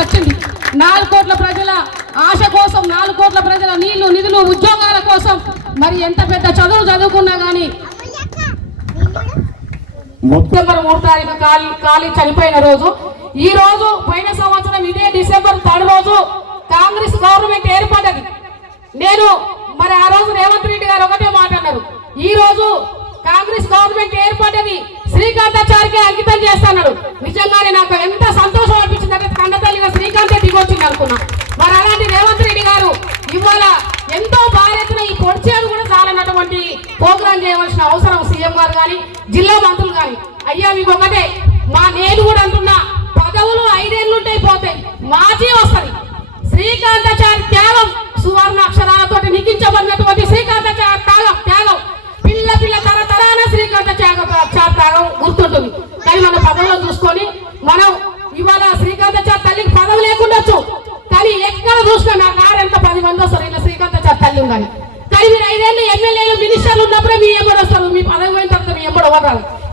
వచ్చింది. నాలుగు కోట్ల ప్రజల ఆశ కోసం నాలుగు కోట్ల ప్రజల నీళ్ళు నిధులు ఉద్యోగాల కోసం. మరి ఎంత పెద్ద చదువు చదువుకున్నా కానీ డిసెంబర్ మూడు తారీఖు కాలి కాలి చనిపోయిన రోజు. ఈ రోజు పోయిన సంవత్సరం ఇదే డిసెంబర్ థర్డ్ రోజు కాంగ్రెస్ గవర్నమెంట్ ఏర్పడ్డది. నేను మరి ఆ రోజు రేవంత్ రెడ్డి గారు ఒకటే మాట అన్నారు. ఈ రోజు కాంగ్రెస్ గవర్నమెంట్ ఏర్పడ్డది. శ్రీకాంతాచారికి అంకితం చేస్తున్నాడు నిజంగానే నాకు ఎంత సంతోషం అనిపించింది అంటే కన్నతల్లిగా శ్రీకాంతే దిగొచ్చింది అనుకున్నా మరి అలాంటి రేవంత్ రెడ్డి గారు ఇవాళ ఎంతో భార్యతన ఈ పొడిచేది కూడా చాలన్నటువంటి ప్రోగ్రాం చేయవలసిన అవసరం సీఎం గారు కానీ జిల్లా మంత్రులు కానీ అయ్యా మీకు ఒకటే మా నేను కూడా అంటున్నా పదవులు ఐదేళ్ళు ఉంటాయి పోతాయి. మాజీ వస్తుంది. శ్రీకాంతాచారి త్యాగం సువర్ణ అక్షరాలతో లిఖించబడినటువంటి శ్రీకాంతాచారి త్యాగం త్యాగం. పిల్ల పిల్ల తరతరాన శ్రీకాంతాచారి త్యాగం గుర్తుంటుంది. కానీ మన పదవులు చూసుకొని మనం ఇవాళ శ్రీకాంతాచారి తల్లికి పదవి లేకుండొచ్చు కానీ ఎక్కడ చూసినా నా కారెంత ఎంత పది మంది వస్తారు ఇలా శ్రీకాంతాచారి తల్లి ఉందని. కానీ మీరు ఐదేళ్ళు ఎమ్మెల్యేలు మినిస్టర్లు ఉన్నప్పుడే మీ ఎవరు వస్తారు మీ పదవి పోయిన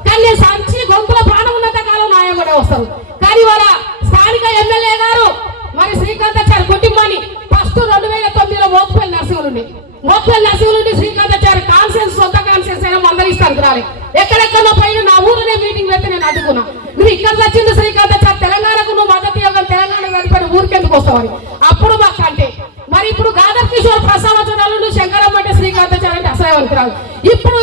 కానీ నేను సంచి గొంతుల ప్రాణం ఉన్నంత కాలం న్యాయం కూడా వస్తారు కానీ వాళ్ళ స్థానిక ఎమ్మెల్యే గారు మరి శ్రీకాంతాచారి కుటుంబాన్ని ఫస్ట్ రెండు వేల తొమ్మిదిలో మోత్పల్లి నరసింహులుండి. మోత్పల్లి నరసింహులుండి శ్రీకాంతాచారి కాన్సెన్స్ సొంత కాన్సెన్స్ అయినా మందలిస్తాను రాలి. ఎక్కడెక్కడో పైన నా ఊరినే మీటింగ్ పెడితే నేను అడ్డుకున్నా. నువ్వు ఇక్కడ వచ్చింది శ్రీకాంతాచారి తెలంగాణకు నువ్వు మద్దతు ఇవ్వగల తెలంగాణ వెళ్ళిపోయిన ఊరికెందుకు వస్తావని. అప్పుడు మాకు అంటే మరి ఇప్పుడు గాదర్ కిషోర్ ప్రసావచనాలు శంకరమ్మ అంటే శ్రీకాంతాచారి అంటే అసహ్యం రాదు. ఇప్పుడు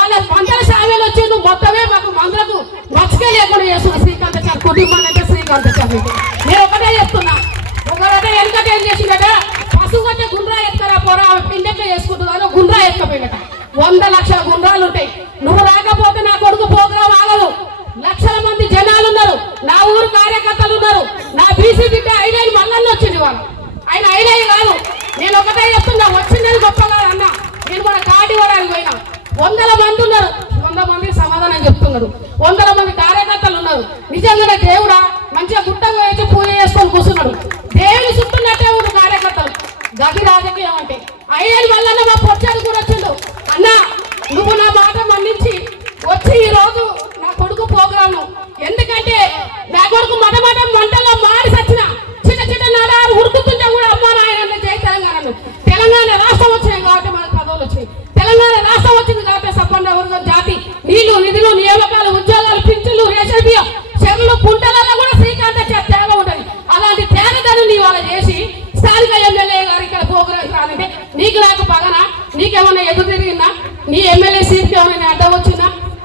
వాళ్ళ మందల సామెలు వచ్చి నువ్వు మొత్తమే మాకు మందులకు మచ్చకే లేకుండా చేస్తున్నా శ్రీకాంతాచారి కుటుంబాన్ని అంటే శ్రీకాంతాచారి అంటే. నేను ఒకటే చెప్తున్నా. ఒకటే వెనకట ఏం చేసిందట పశువు కంటే గుండ్రా ఎత్తుకరా పోరా ఆమె పిండెట్లో చేసుకుంటుందని గుండ్రా ఎత్తుకపోయిందట. వంద లక్షల గుండ్రాలు ఉంటాయి నువ్వు రాకపోతే నా కొడుకు ప్రోగ్రాం ఆగదు లక్షల మంది జనాలు ఉన్నారు నా ఊరు కార్యకర్తలు ఉన్నారు నా బీసీ బిడ్డ ఐలైన్ మల్లన్న వచ్చింది వాళ్ళు ఆయన ఐలైన్ కాదు నేను ఒకటే చెప్తున్నా వచ్చిందని గొప్ప కాదు అన్న నేను మన కాటి వరానికి పోయినా వందల మంది ఉన్నారు వంద మంది సమాధానం చెప్తున్నారు వందల మంది కార్యకర్తలు ఉన్నారు నిజంగానే దేవుడా మంచిగా గుట్టగా వేసి పూజ చేసుకొని కూర్చున్నాడు దేవుని చుట్టూనట్టే ఉన్న కార్యకర్తలు గది రాజకీయం అంటే అయ్యేది మల్లన్న మా పొచ్చాడు కూడా వచ్చిండు అన్న నువ్వు నా మాట మన్నించి వచ్చి ఈ రోజు నా కొడుకు ప్రోగ్రామ్ ఎందుకంటే నా కొడుకు మట మట మంటల్లో మాడి సచ్చిన చిన్న చిన్న నడారు ఉరుకుతుంటే కూడా అమ్మా నాయన జై తెలంగాణ తెలంగాణ రాష్ట్రం వచ్చినాయి కాబట్టి మనకు పదవులు వచ్చాయి తెలంగాణ రాష్ట్రం వచ్చింది కాబట్టి సప్పండ వర్గం జాతి నీళ్ళు నిధులు నియామకాలు ఉద్యోగాలు పింఛన్లు రేషన్ బియ్యం చెరువులు పుంటలలో కూడా శ్రీకాంత తేడా ఉంటుంది. అలాంటి తేగదను నీ వాళ్ళ చేసి స్థానిక ఎమ్మెల్యే గారు ఇక్కడ ప్రోగ్రాం రానంటే నీకు నాకు పగన? నీకేమన్నా ఎదురు తిరిగిందా? నీ ఎమ్మెల్యే సీట్కి ఏమైనా అడ్డం వచ్చిందా?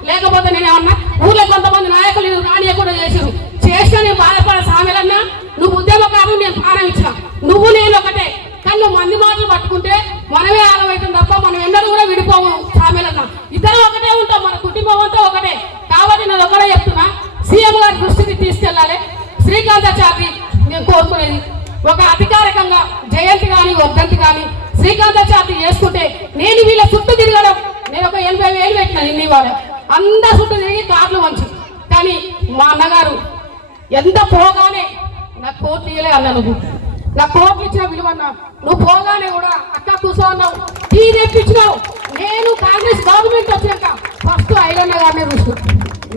లేకపోతే నేను ఏమన్నా ఊర్లో కొంతమంది నాయకులు ఇది రానియకుండా చేశారు. చేస్తే నేను బాధపడ సామెలన్నా నువ్వు ఉద్యమకారులు నేను ప్రాణం ఇచ్చిన. నువ్వు నేను ఒకటే. కానీ నువ్వు మంది మాటలు పట్టుకుంటే మనమే ఆలమవుతుంది తప్ప మనం ఎన్నడూ కూడా విడిపోము సామెలన్న. ఇద్దరు ఒకటే ఉంటాం మన కుటుంబం అంతా ఒకటే. కాబట్టి నేను ఒకటే చెప్తున్నా. సీఎం గారి దృష్టికి తీసుకెళ్ళాలి. శ్రీకాంతాచారి నేను కోరుకునేది. ఒక అధికారికంగా జయంతి కానీ వర్ధంతి కానీ శ్రీకాంతాచారి చేసుకుంటే నేను వీళ్ళ చుట్టూ తిరగడం నేను ఒక ఎనభై వేలు పెట్టిన ఇన్ని వాళ్ళ అందరు చుట్టూ తిరిగి కార్లు మంచి కానీ మా అన్నగారు ఎంత పోగానే నాకు కోట్లు ఇయ్యలే అన్న నువ్వు నా కోట్లు ఇచ్చిన విలువన్నా నువ్వు పోగానే కూడా అక్క కూర్చో అన్నావు. టీ తెప్పించినావు. నేను కాంగ్రెస్ గవర్నమెంట్ వచ్చాక ఫస్ట్ ఐలన్న గారినే చూసిన.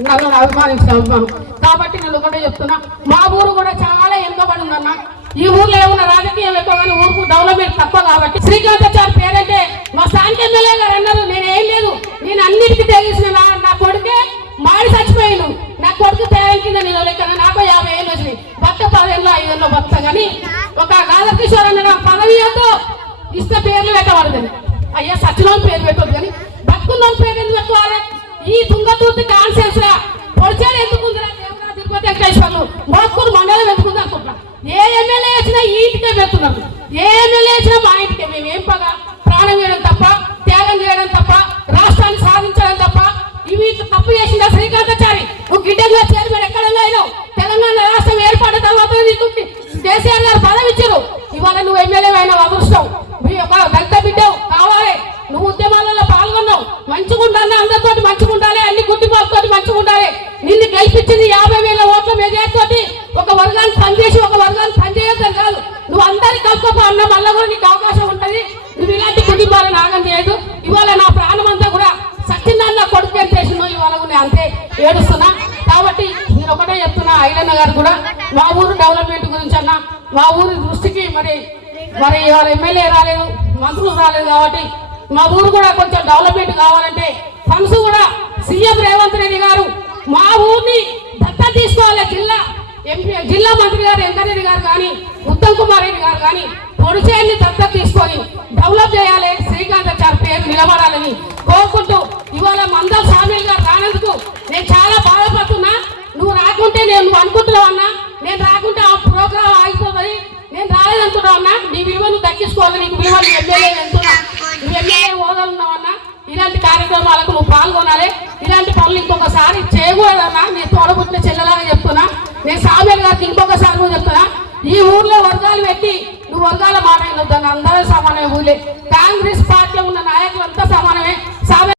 నన్ను అభిమానించిన అభిమానం. కాబట్టి నేను ఒకటే చెప్తున్నా. మా ఊరు కూడా చాలా వెనుకబడి ఉందన్న. ఈ ఊర్లో ఏమన్నా రాజకీయం ఎక్కువ కానీ ఊరుకు డెవలప్మెంట్ తక్కువ కాబట్టి. శ్రీకాంతాచారి పేరంటే మా స్థానిక ఎమ్మెల్యే గారు అన్నారు. నా కొడుకు కింద నేను లెక్కన నాకు యాభై ఏళ్ళు వచ్చినాయి. భర్త పదేళ్ళు ఐదు ఏళ్ళు భర్త కానీ ఒక రాధాకిషోర్ అన్న పదవి ఏదో ఇష్ట పేర్లు పెట్టబడదని అయ్యా సత్యలోని పేరు పెట్టదు కానీ బతుకున్న పేరు ఎందుకు పెట్టుకోవాలి? ఈ తుంగతూర్తి కాన్సెన్స్ రా. పొడిచాడు ఎందుకు దేవుడా తిరుపతి వెంకటేశ్వర్లు. మోత్కూరు మండలం ఎందుకుంది అనుకుంటున్నా? ఏ ఎమ్మెల్యే వచ్చినా ఈ ఇంటికే పెడుతున్నారు. ఏ ఎమ్మెల్యే వచ్చినా మా ఇంటికే. మేము ఏం పగ? ప్రాణం చేయడం తప్ప త్యాగం చేయడం తప్ప రాష్ట్రాన్ని సాధించడం తప్ప ఇవి ఇట్లా తప్పు చేసిందా శ్రీకాంతాచారి నువ్వు గిడ్డంగా చైర్మన్ ఎక్కడంగా అయినావు తెలంగాణ రాష్ట్రం ఏర్పడిన తర్వాత నీకు కేసీఆర్ గారు పదవి ఇచ్చారు ఇవాళ నువ్వు ఎమ్మెల్యే అయిన అదృష్టం మీ ఒక దళిత బిడ్డ కావాలి నువ్వు ఉద్యమాలలో పాల్గొన్నావు అందరితో మంచిగా ఉండాలి అన్ని మంచిగా ఉంటాలే నిన్ను గెలిపించింది యాభై వేల ఓట్ల మెజార్టీతోటి ఒక వర్గాన్ని పనిచేసి ఒక వర్గాన్ని పనిచేయొద్దని కాదు. నువ్వు అందరికి కలుసుకోపో అన్న మళ్ళీ కూడా నీకు అవకాశం ఉంటుంది. నువ్వు ఇలాంటి కుటుంబాలను ఆగం చేయదు ఇవాళ నా ప్రాణం అంతా కూడా సత్యనారాయణ కొడుకు ఏం చేసినో ఇవాళ కూడా నేను అంతే ఏడుస్తున్నా. కాబట్టి నేను ఒకటే చెప్తున్నా ఐలన్న గారు కూడా మా ఊరు డెవలప్మెంట్ గురించి అన్న మా ఊరి దృష్టికి మరి మరి ఇవాళ ఎమ్మెల్యే రాలేదు మంత్రులు రాలేదు కాబట్టి మా ఊరు కూడా కొంచెం డెవలప్మెంట్ కావాలంటే ఫండ్స్ కూడా సీఎం రేవంత్ రెడ్డి గారు మా ఊరిని దత్తా తీసుకోవాలి. జిల్లా ఎంపీ జిల్లా మంత్రి గారు వెంకరెడ్డి గారు కానీ ఉత్తమ్ కుమార్ రెడ్డి గారు కానీ పొడిచేయాన్ని దత్త తీసుకొని డెవలప్ చేయాలి. శ్రీకాంతాచారి పేరు నిలబడాలని కోరుకుంటూ ఇవాళ మందం సామీల్ గారు రానందుకు నేను చాలా బాధపడుతున్నా. నువ్వు రాకుంటే నేను అనుకుంటున్నావు అన్నా. నేను రాకుంటే ఆ ప్రోగ్రామ్ ఆగిపోతుంది. నేను రాలేదనుకుంటావు అన్నా. నీ విలువను నువ్వు దక్కించుకోవాలి. నీకు విలువలు నీ ఎమ్మెల్యే నువ్వు ఎమ్మెల్యే అన్న? ఇలాంటి కార్యక్రమాలకు నువ్వు పాల్గొనాలి. ఇలాంటి పనులు ఇంకొకసారి చేయకూడదన్నా. నీ తోడబుట్టిన చెల్లెలాగా చెప్తున్నా. నేను సామ్యాల్ గారికి ఇంకొకసారి కూడా చెప్తున్నా. ఈ ఊర్లో వర్గాలు పెట్టి నువ్వు వర్గాల మాట వినొద్దు అందరూ సమానమే ఊళ్ళే కాంగ్రెస్ పార్టీలో ఉన్న నాయకులంతా సమానమే. సామ్య